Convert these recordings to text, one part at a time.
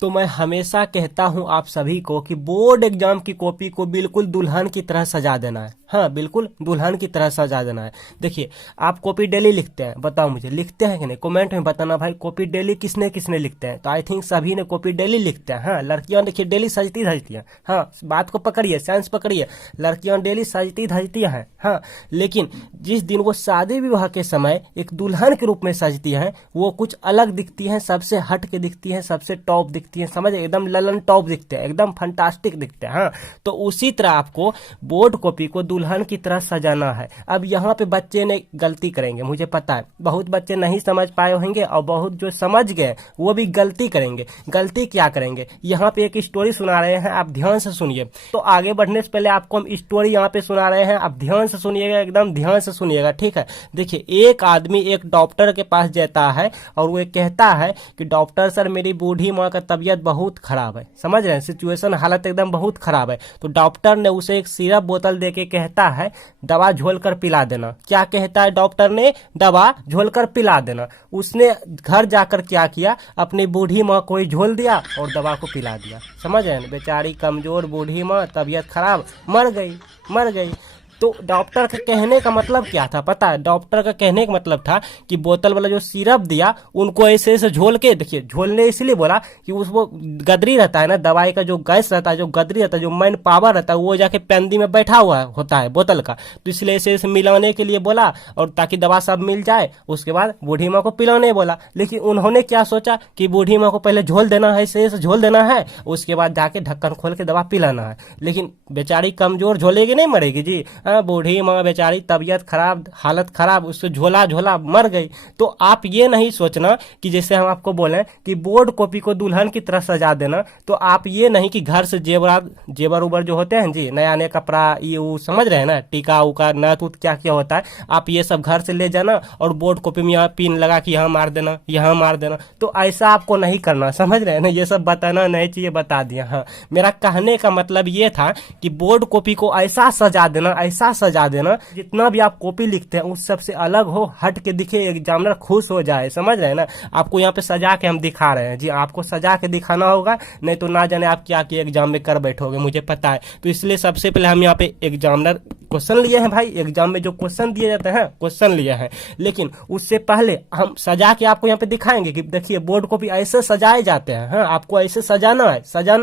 तो मैं हमेशा कहता हूं आप सभी को कि बोर्ड एग्जाम की कॉपी को बिल्कुल दुल्हन की तरह सजा देना है। हाँ, बिल्कुल दुल्हन की तरह सजा देना है। देखिए, आप कॉपी डेली लिखते हैं, बताओ मुझे लिखते हैं कि नहीं? कमेंट में बताना भाई, कॉपी डेली किसने किसने लिखते हैं। तो आई थिंक सभी ने कॉपी डेली लिखते हैं। हाँ, लड़कियां देखिए डेली सजती धजती हैं। हाँ, बात को पकड़िए, साइंस पकड़िए, लड़कियां डेली सजती धजती हैं। हाँ, लेकिन जिस दिन वो शादी विवाह के समय एक दुल्हन के रूप में सजती हैं, वो कुछ अलग दिखती हैं, सबसे हट के दिखती हैं, सबसे टॉप दिखती हैं, समझ, एकदम ललन टॉप दिखते हैं, एकदम फंटास्टिक दिखते हैं। हाँ, तो उसी तरह आपको बोर्ड कॉपी को दुल्हन की तरह सजाना है। अब यहाँ पे बच्चे ने गलती करेंगे, मुझे पता है बहुत बच्चे नहीं समझ पाए होंगे और बहुत जो समझ गए वो भी गलती करेंगे। गलती क्या करेंगे, यहाँ पे एक स्टोरी सुना रहे हैं, आप ध्यान से सुनिए। तो आगे बढ़ने से पहले आपको हम स्टोरी यहाँ पे सुना रहे हैं, आप ध्यान से सुनिएगा, एकदम ध्यान से सुनिएगा, ठीक है। देखिए, एक आदमी एक डॉक्टर के पास जाता है और वो कहता है कि डॉक्टर सर, मेरी बूढ़ी माँ का तबीयत बहुत खराब है, समझ रहे हैं, सिचुएशन हालत एकदम बहुत खराब है। तो डॉक्टर ने उसे एक सिरप बोतल देके कहता है दवा झोल कर पिला देना। क्या कहता है डॉक्टर ने? दवा झोल कर पिला देना। उसने घर जाकर क्या किया, अपनी बूढ़ी माँ को ही झोल दिया और दवा को पिला दिया। समझ रहे हैं, बेचारी कमजोर बूढ़ी माँ, तबीयत खराब, मर गई। तो डॉक्टर का कहने का मतलब क्या था पता है? डॉक्टर का कहने का मतलब था कि बोतल वाला जो सिरप दिया उनको ऐसे ऐसे झोल के, देखिए झोलने इसलिए बोला कि उसको गदरी रहता है ना, दवाई का जो गैस रहता है, जो गदरी रहता है, जो मैन पावर रहता है, वो जाके पेंदी में बैठा हुआ होता है बोतल का। तो इसलिए ऐसे ऐसे मिलाने के लिए बोला, और ताकि दवा सब मिल जाए, उसके बाद बूढ़ी माँ को पिलाने बोला। लेकिन उन्होंने क्या सोचा कि बूढ़ी माँ को पहले झोल देना है, ऐसे ऐसे झोल देना है, उसके बाद जाके ढक्कन खोल के दवा पिलाना है। लेकिन बेचारी कमजोर, झोलेगी नहीं मरेगी जी, बूढ़ी माँ बेचारी तबीयत खराब, हालत खराब, उससे झोला मर गई। तो आप ये नहीं सोचना कि जैसे हम आपको बोले कि बोर्ड कॉपी को दुल्हन की तरह सजा देना, तो आप ये नहीं कि घर से जेवर उबर जो होते हैं जी, नया नया कपड़ा, ये वो समझ रहे हैं ना, टीका उका, नथ उत क्या क्या होता है, आप ये सब घर से ले जाना और बोर्ड कॉपी में यहाँ पिन लगा कि यहाँ मार देना, यहाँ मार देना। तो ऐसा आपको नहीं करना, समझ रहे हैं ना, ये सब बताना नहीं चाहिए, बता दिया। हाँ, मेरा कहने का मतलब ये था कि बोर्ड कॉपी को ऐसा सजा देना, ऐसा सजा देना, जितना भी आप कॉपी लिखते हैं उस सबसे अलग हो, हट के दिखे, एग्जामिनर खुश हो जाए। समझ रहे हैं ना, आपको यहाँ पे सजा के हम दिखा रहे हैं जी, आपको सजा के दिखाना होगा, नहीं तो ना जाने आप क्या एग्जाम में कर बैठोगे, मुझे पता है। तो इसलिए सबसे पहले हम यहाँ पे एग्जामिनर क्वेश्चन लिए हैं भाई, एग्जाम में जो क्वेश्चन दिए जाते हैं क्वेश्चन लिए हैं, लेकिन उससे पहले हम सजा के आपको यहाँ पे दिखाएंगे कि देखिए बोर्ड कॉपी ऐसे सजाए जाते हैं। हाँ, आपको ऐसे सजाना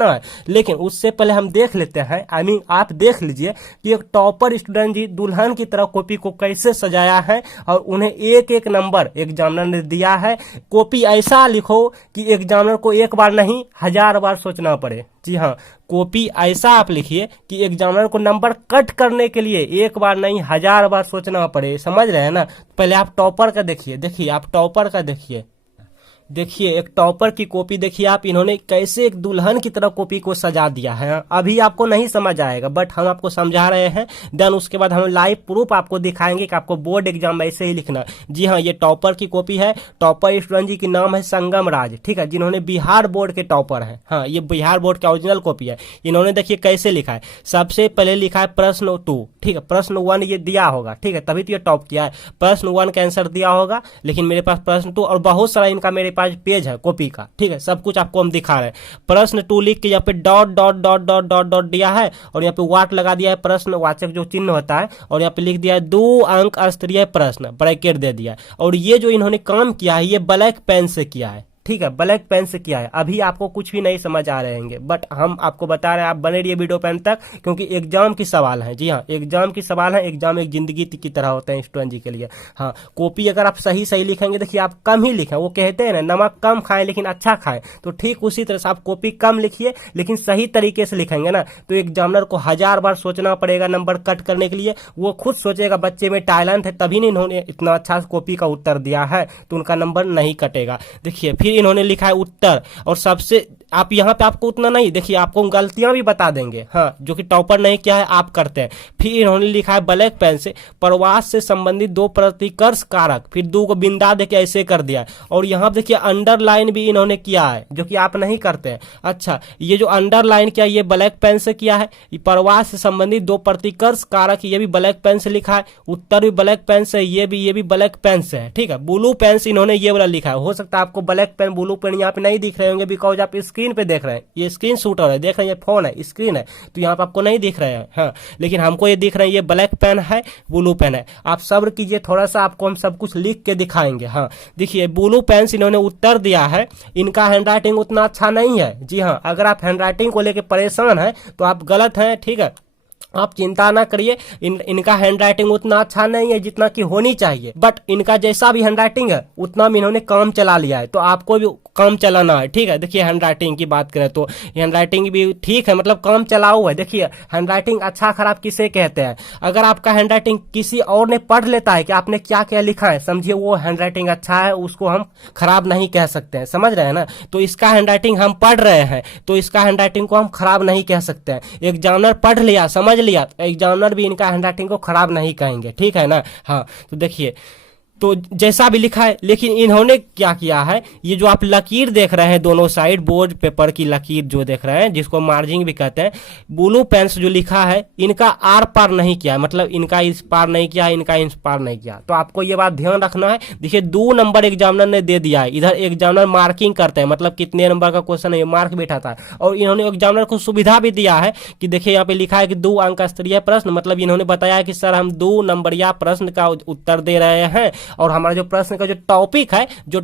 है। लेकिन उससे पहले हम देख लेते हैं, आई मीन आप देख लीजिए कि एक टॉपर स्टूडेंट जी दुल्हन की तरह कॉपी को कैसे सजाया है, और उन्हें एक एक नंबर एग्जामिनर ने दिया है। कॉपी ऐसा लिखो कि एग्जामिनर को एक बार नहीं 1000 बार सोचना पड़े। जी हाँ, कॉपी ऐसा आप लिखिए कि एग्जामिनर को नंबर कट करने के लिए एक बार नहीं 1000 बार सोचना पड़े। समझ रहे हैं ना? पहले आप टॉपर का देखिए, आप टॉपर का देखिए एक टॉपर की कॉपी देखिए आप, इन्होंने कैसे एक दुल्हन की तरह कॉपी को सजा दिया है। अभी आपको नहीं समझ आएगा, बट हम आपको समझा रहे हैं, देन उसके बाद हम लाइव प्रूफ आपको दिखाएंगे कि आपको बोर्ड एग्जाम में ऐसे ही लिखना। जी हाँ, ये टॉपर की कॉपी है, टॉपर स्टूडेंट जी की नाम है संगम राज, ठीक है, जिन्होंने बिहार बोर्ड के टॉपर है। हाँ, ये बिहार बोर्ड का ओरिजिनल कॉपी है। इन्होंने देखिए कैसे लिखा है, सबसे पहले लिखा है प्रश्न 2, ठीक है, प्रश्न 1 ये दिया होगा, ठीक है, तभी तो ये टॉप किया है। प्रश्न 1 का आंसर दिया होगा, लेकिन मेरे पास प्रश्न 2 और बहुत सारा इनका मेरे पास पेज है कॉपी का, ठीक है, सब कुछ आपको हम दिखा रहे हैं। प्रश्न 2 लिख के यहाँ पे dot dot dot dot dot dot दिया है, और यहाँ पे वाट लगा दिया है, प्रश्न वाचक जो चिन्ह होता है, और यहाँ पे लिख दिया है 2 अंक स्तरीय प्रश्न, ब्रैकेट दे दिया है। और ये जो इन्होंने काम किया है, ये ब्लैक पेन से किया है, ठीक है, ब्लैक पेन से किया है। अभी आपको कुछ भी नहीं समझ आ रहे होंगे, बट हम आपको बता रहे हैं, आप बने रहिए वीडियो पेन तक, क्योंकि एग्जाम की सवाल है। जी हाँ, एग्जाम की सवाल है, एग्जाम एक जिंदगी की तरह होते हैं स्टूडेंट जी के लिए। हाँ, कॉपी अगर आप सही लिखेंगे, देखिए आप कम ही लिखें, वो कहते हैं ना नमक कम खाएं लेकिन अच्छा खाएं, तो ठीक उसी तरह से आप कॉपी कम लिखिए लेकिन सही तरीके से लिखेंगे ना, तो एग्जामिनर को 1000 बार सोचना पड़ेगा नंबर कट करने के लिए। वो खुद सोचेगा बच्चे में टैलेंट है, तभी नहीं इन्होंने इतना अच्छा कॉपी का उत्तर दिया है, तो उनका नंबर नहीं कटेगा। देखिए फिर इन्होंने लिखा है उत्तर, और सबसे आप यहाँ पे आपको उतना नहीं, देखिए आपको गलतियां भी बता देंगे, हाँ, जो कि टॉपर नहीं किया है आप करते हैं। फिर इन्होंने लिखा है ब्लैक पेन से प्रवास से संबंधित 2 प्रतिकर्ष कारक, फिर 2 को बिंदा देके ऐसे कर दिया। और यहाँ देखिए अंडरलाइन भी इन्होंने किया है, जो कि आप नहीं करते हैं। अच्छा, ये जो अंडरलाइन किया ये ब्लैक पेन से किया है, प्रवास से संबंधित 2 प्रतिकर्ष कारक, ये भी ब्लैक पेन से लिखा है। उत्तर भी ब्लैक पेन से, ये भी ब्लैक पेन से है, ठीक है। ब्लू पेन से इन्होंने ये वाला लिखा है, हो सकता है आपको ब्लैक पेन ब्लू पेन यहाँ पे नहीं दिख रहे होंगे, बिकॉज आप स्क्रीन स्क्रीन पे देख रहे हैं, ये स्क्रीन शूटर है, देख रहे हैं ये फोन है, स्क्रीन है, तो यहाँ पे आपको नहीं दिख रहे हैं। हाँ, लेकिन हमको ये दिख रहे हैं, ये ब्लैक पेन है, ब्लू पेन है। आप सब्र कीजिए थोड़ा सा, आपको हम सब कुछ लिख के दिखाएंगे। हाँ देखिए, ब्लू पेन से इन्होंने उत्तर दिया है, इनका हैंडराइटिंग उतना अच्छा नहीं है। जी हाँ, अगर आप हैंडराइटिंग को लेकर परेशान हैं तो आप गलत हैं, ठीक है, आप चिंता ना करिए। इनका हैंडराइटिंग उतना अच्छा नहीं है जितना कि होनी चाहिए, बट इनका जैसा भी हैंडराइटिंग है उतना में इन्होंने काम चला लिया है, तो आपको भी काम चलाना है, ठीक है। देखिए हैंडराइटिंग की बात करें तो हैंडराइटिंग भी ठीक है, मतलब काम चलाऊ है। देखिए हैंडराइटिंग अच्छा खराब किसे कहते हैं? अगर आपका हैंडराइटिंग किसी और ने पढ़ लेता है कि आपने क्या क्या लिखा है, समझिए वो हैंडराइटिंग अच्छा है, उसको हम खराब नहीं कह सकते हैं, समझ रहे हैं ना। तो इसका हैंडराइटिंग हम पढ़ रहे हैं तो इसका हैंडराइटिंग को हम खराब नहीं कह सकते हैं। एग्जामिनर पढ़ लिया, समझ लिया, एग्जामिनर भी इनका हैंडराइटिंग को खराब नहीं कहेंगे, ठीक है ना। हाँ तो देखिए, तो जैसा भी लिखा है, लेकिन इन्होंने क्या किया है, ये जो आप लकीर देख रहे हैं दोनों साइड, बोर्ड पेपर की लकीर जो देख रहे हैं, जिसको मार्जिंग भी कहते हैं, ब्लू पेन से जो लिखा है, इनका आर पार नहीं किया, मतलब इनका इस पार नहीं किया, इनका इस पार नहीं किया। तो आपको ये बात ध्यान रखना है। देखिए 2 नंबर एग्जामिनर ने दे दिया है, इधर एग्जामिनर मार्किंग करते हैं, मतलब कितने नंबर का क्वेश्चन है ये मार्क बैठाता है। और इन्होंने एग्जामिनर को सुविधा भी दिया है कि देखिए यहाँ पे लिखा है कि 2 अंक स्तरीय प्रश्न, मतलब इन्होंने बताया कि सर हम 2 नंबरिया प्रश्न का उत्तर दे रहे हैं, और हमारा जो प्रश्न का जो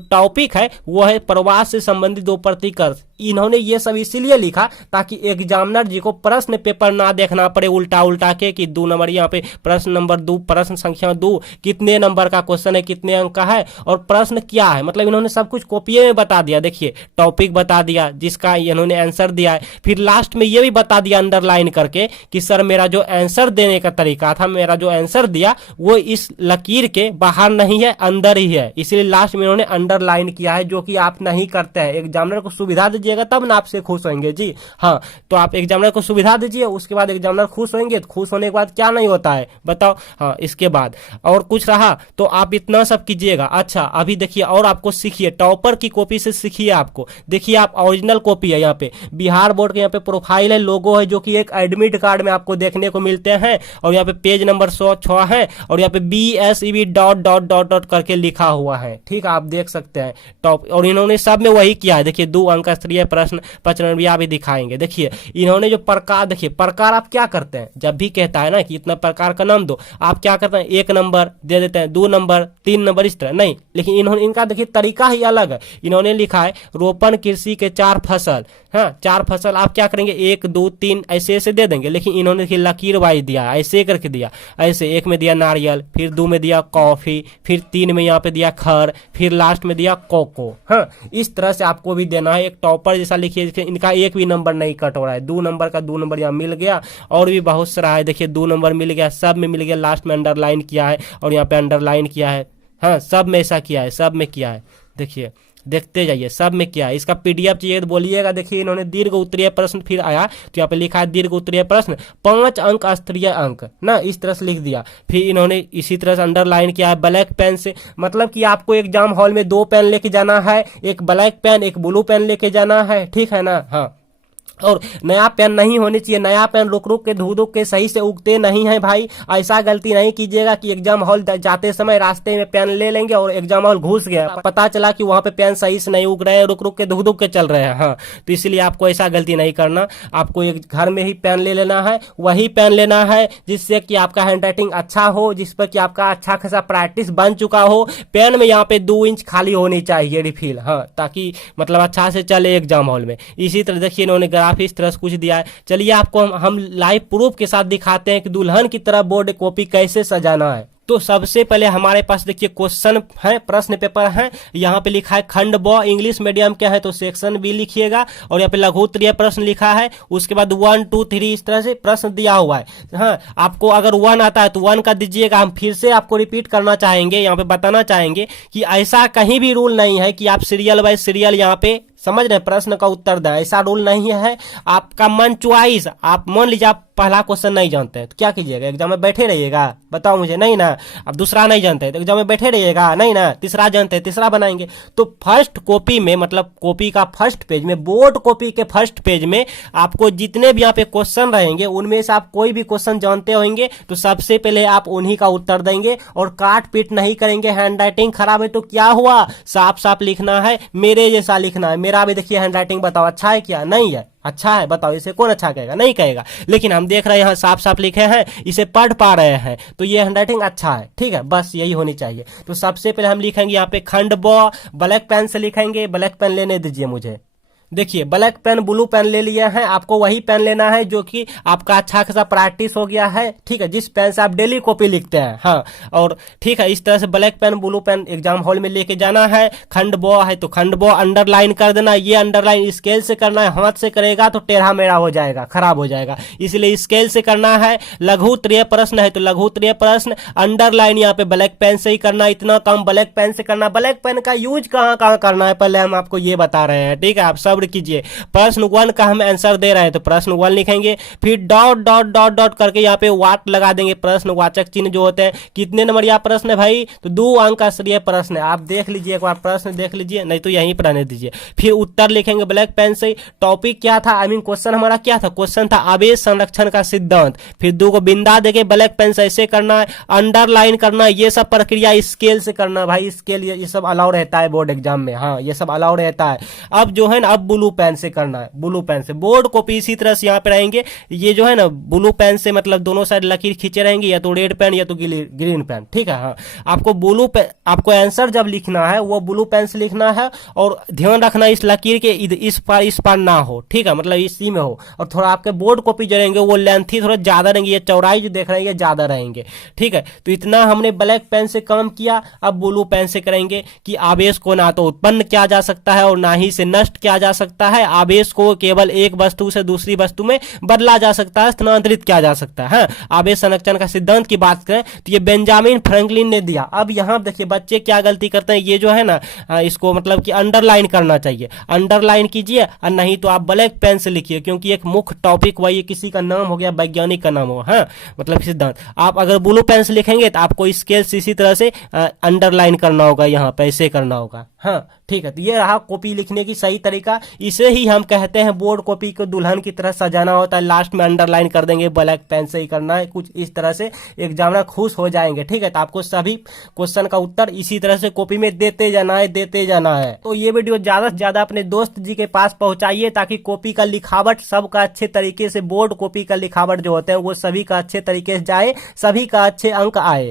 टॉपिक है वो है प्रवास से संबंधित 2 प्रतिकर्ष। इन्होंने ये सब इसीलिए लिखा ताकि एग्जामिनर जी को प्रश्न पेपर ना देखना पड़े उल्टा उल्टा के कि 2 नंबर, यहाँ पे प्रश्न नंबर 2, प्रश्न संख्या 2, कितने नंबर का क्वेश्चन है, कितने अंक का है और प्रश्न क्या है। मतलब इन्होंने सब कुछ कॉपी में बता दिया। देखिए टॉपिक बता दिया जिसका इन्होंने आंसर दिया है, फिर लास्ट में ये भी बता दिया अंडरलाइन करके कि सर मेरा जो आंसर देने का तरीका था, मेरा जो आंसर दिया वो इस लकीर के बाहर नहीं है, अंदर ही है, इसलिए लास्ट में इन्होंने अंडरलाइन किया है, जो कि आप नहीं करते हैं। एग्जामिनर को सुविधा दीजिएगा तब ना आपसे खुश होंगे जी। हाँ, तो आप एग्जामिनर को सुविधा दीजिए, उसके बाद एग्जामिनर खुश होंगे, तो खुश होने के बाद क्या नहीं होता है बताओ। हाँ, इसके बाद और कुछ रहा तो आप इतना सब कीजिएगा। अच्छा अभी देखिए, और आपको सीखिए, टॉपर की कॉपी से सीखिए। आपको देखिए, आप ओरिजिनल कॉपी है, यहाँ पे बिहार बोर्ड के यहाँ पे प्रोफाइल है, लोगो है, जो कि एक एडमिट कार्ड में आपको देखने को मिलते हैं, और यहाँ पे पेज नंबर 106 है, और यहाँ पे BSEB ... करके लिखा हुआ है, ठीक है, आप देख सकते हैं टॉप। और इन्होंने सब में वही किया है। देखिए 2 अंक स्तरीय प्रश्न 95 भी दिखाएंगे। देखिए इन्होंने जो प्रकार, देखिए प्रकार आप क्या करते हैं, जब भी कहता है ना कि इतना प्रकार का नाम दो, आप क्या करते हैं 1 नंबर दे देते हैं, 2 नंबर, 3 नंबर, इस तरह नहीं। लेकिन इन्होंने, इनका देखिए तरीका ही अलग है। इन्होंने लिखा है रोपण कृषि के 4 फसल। हाँ, 4 फसल आप क्या करेंगे 1 2 3 ऐसे ऐसे दे देंगे, लेकिन इन्होंने देखिए लकीर वाइज दिया, ऐसे करके दिया, ऐसे 1 में दिया नारियल, फिर 2 में दिया कॉफी, फिर 3 में यहाँ पे दिया खर, फिर लास्ट में दिया कोको। हाँ, इस तरह से आपको भी देना है, एक टॉपर जैसा लिखिए। इनका एक भी नंबर नहीं कट हो रहा है, 2 नंबर का 2 नंबर यहाँ मिल गया, और भी बहुत सारा है। देखिए 2 नंबर मिल गया, सब में मिल गया, लास्ट में अंडरलाइन किया है, और यहाँ पे अंडरलाइन किया है। हाँ, सब में ऐसा किया है, सब में किया है। देखिए देखते जाइए, सब में क्या है। इसका PDF चाहिए तो बोलिएगा। देखिए इन्होंने दीर्घ उत्तरीय प्रश्न फिर आया, तो यहाँ पे लिखा है दीर्घ उत्तरीय प्रश्न 5 अंक स्तरीय अंक ना, इस तरह से लिख दिया। फिर इन्होंने इसी तरह से अंडरलाइन किया है ब्लैक पेन से, मतलब कि आपको एग्जाम हॉल में 2 पेन लेके जाना है, एक ब्लैक पेन एक ब्लू पेन लेके जाना है, ठीक है ना। हाँ, और नया पेन नहीं होनी चाहिए, नया पेन रुक रुक के धुक धुक के सही से उगते नहीं है भाई। ऐसा गलती नहीं कीजिएगा कि एग्जाम हॉल जाते समय रास्ते में पेन ले लेंगे और एग्जाम हॉल घुस गया, पता चला कि वहां पे पेन सही से नहीं उग रहे हैं, रुक रुक के धुक धुक के चल रहे हैं। हाँ, तो इसलिए आपको ऐसा गलती नहीं करना। आपको एक घर में ही पेन ले लेना है, वही पेन लेना है जिससे कि आपका हैंडराइटिंग अच्छा हो, जिस पर कि आपका अच्छा खासा प्रैक्टिस बन चुका हो। पेन में यहाँ पे 2 इंच खाली होनी चाहिए रिफिल, हाँ, ताकि मतलब अच्छा से चले एग्जाम हॉल में। इसी तरह देखिए इन्होंने इस तरह से कुछ दिया है। चलिए आपको हम लाइव प्रूफ के साथ दिखाते हैं कि दुल्हन की तरह बोर्ड कॉपी कैसे सजाना है। तो सबसे पहले हमारे पास देखिए क्वेश्चन है, प्रश्न पेपर है। यहाँ पे लिखा है खंड ब, इंग्लिश मीडियम क्या है तो सेक्शन बी लिखिएगा, और यहाँ पे लघु उत्तरीय प्रश्न लिखा है। उसके बाद 1 2 3 इस तरह से प्रश्न दिया हुआ है। हाँ, आपको अगर 1 आता है तो 1 का दीजिएगा। हम फिर से आपको रिपीट करना चाहेंगे, यहाँ पे बताना चाहेंगे कि ऐसा कहीं भी रूल नहीं है कि आप सीरियल बाय सीरियल यहाँ पे समझ रहे प्रश्न का उत्तर दें, ऐसा रूल नहीं है। आपका मन चॉइस, आप मान लीजिए आप पहला क्वेश्चन नहीं जानते हैं तो क्या कीजिएगा, एग्जाम में बैठे रहिएगा, बताओ मुझे, नहीं ना। अब दूसरा नहीं जानते हैं तो एग्जाम में बैठे रहिएगा, नहीं ना। तीसरा जानते हैं, तीसरा बनाएंगे। तो फर्स्ट कॉपी में, मतलब कॉपी का फर्स्ट पेज में, बोर्ड कॉपी के फर्स्ट पेज में आपको जितने भी यहाँ पे क्वेश्चन रहेंगे उनमें से आप कोई भी क्वेश्चन जानते होंगे तो सबसे पहले आप उन्हीं का उत्तर देंगे, और काट पीट नहीं करेंगे। हैंडराइटिंग खराब है तो क्या हुआ, साफ साफ लिखना है, मेरे जैसा लिखना है। मेरा भी देखिए हैंड राइटिंग बताओ अच्छा है क्या, नहीं है, अच्छा है बताओ, इसे कौन अच्छा कहेगा, नहीं कहेगा। लेकिन हम देख रहे हैं यहाँ साफ साफ लिखे हैं, इसे पढ़ पा रहे हैं, तो ये हैंड राइटिंग अच्छा है, ठीक है, बस यही होनी चाहिए। तो सबसे पहले हम लिखेंगे यहाँ पे खंड ब, ब्लैक पेन से लिखेंगे, ब्लैक पेन लेने दीजिए मुझे। देखिए ब्लैक पेन ब्लू पेन ले लिया है, आपको वही पेन लेना है जो कि आपका अच्छा खासा प्रैक्टिस हो गया है, ठीक है, जिस पेन से आप डेली कॉपी लिखते हैं। हाँ, और ठीक है, इस तरह से black pen blue pen exam hall में लेके जाना है। खंड ब है तो खंड ब अंडरलाइन कर देना, ये अंडरलाइन स्केल से करना है, हाथ से करेगा तो टेढ़ा मेढ़ा हो जाएगा, खराब हो जाएगा, इसलिए स्केल से करना है। लघु त्रिय प्रश्न है तो लघु त्रिय प्रश्न अंडरलाइन यहाँ पे ब्लैक पेन से ही करना, इतना काम ब्लैक पेन से करना। ब्लैक पेन का यूज कहाँ कहाँ करना है पहले हम आपको ये बता रहे हैं, ठीक है, आप सब कीजिए। प्रश्न 1 का हम आंसर दे रहे हैं तो प्रश्न 1 लिखेंगे, फिर डॉट डॉट डॉट डॉट करके यहाँ पे वाट लगा देंगे, प्रश्नवाचक चिन्ह जो होते हैं। कितने नंबर या प्रश्न है भाई, तो 2 अंक का श्रेय प्रश्न है, आप देख लीजिए एक बार प्रश्न देख लीजिए, नहीं तो यहीं पर रहने दीजिए। फिर उत्तर लिखेंगे ब्लैक पेन से। टॉपिक क्या था, आई मीन क्वेश्चन हमारा क्या था, क्वेश्चन था आवेश संरक्षण का सिद्धांत। फिर 2 को बिंदा देके ब्लैक पेन से ऐसे करना है, अंडरलाइन करना है, ये सब प्रक्रिया स्केल से करना भाई, स्केल ये सब अलाउ रहता है बोर्ड एग्जाम में, हाँ ये सब अलाउ रहता है। अब जो है ना, अब ब्लू पेन से करना है, ब्लू पेन से। बोर्ड कॉपी इसी तरह से यहाँ पे रहेंगे, ये जो है ना ब्लू पेन से मतलब दोनों साइड लकीर खींचे रहेंगे, या तो रेड पेन या तो ग्रीन पेन, ठीक है। हाँ, आपको ब्लू पेन, आपको आंसर जब लिखना है वो ब्लू पेन से लिखना है, और ध्यान रखना इस लकीर के इस पार ना हो, ठीक है, मतलब इसी में हो। और थोड़ा आपके बोर्ड कॉपी जो रहेंगे वो लेंथी थोड़ा ज्यादा रहेंगे, ये चौड़ाई जो देख रहे हैं ये ज्यादा रहेंगे, ठीक है। तो इतना हमने ब्लैक पेन से काम किया, अब ब्लू पेन से करेंगे कि आवेश को ना तो उत्पन्न किया जा सकता है और ना ही से नष्ट किया जा सकता है, आवेश को केवल एक वस्तु से दूसरी वस्तु में बदला जा सकता है, स्थानांतरित किया जा सकता है। आवेश संरक्षण का सिद्धांत की बात करें तो ये बेंजामिन फ्रैंकलिन ने दिया। अब यहाँ देखिए बच्चे क्या गलती करते हैं, ये जो है ना इसको मतलब कि अंडरलाइन करना चाहिए, अंडरलाइन कीजिए, और नहीं तो आप ब्लैक पेन से लिखिए, क्योंकि एक मुख्य टॉपिक वही किसी का नाम हो गया, वैज्ञानिक का नाम हो, हाँ मतलब सिद्धांत। आप अगर ब्लू पेन से लिखेंगे तो आपको स्केल से इसी तरह से अंडरलाइन करना होगा, यहाँ पे ऐसे करना होगा, हाँ ठीक है। तो ये रहा कॉपी लिखने की सही तरीका, इसे ही हम कहते हैं बोर्ड कॉपी को दुल्हन की तरह सजाना होता है, लास्ट में अंडरलाइन कर देंगे, ब्लैक पेन से ही करना है, कुछ इस तरह से एग्जामिनर खुश हो जाएंगे, ठीक है। तो आपको सभी क्वेश्चन का उत्तर इसी तरह से कॉपी में देते जाना है, देते जाना है। तो ये वीडियो ज्यादा से ज्यादा अपने दोस्त जी के पास पहुंचाइए, ताकि कॉपी का लिखावट सबका अच्छे तरीके से, बोर्ड कॉपी का लिखावट जो होता है वो सभी का अच्छे तरीके से जाए, सभी का अच्छे अंक आए।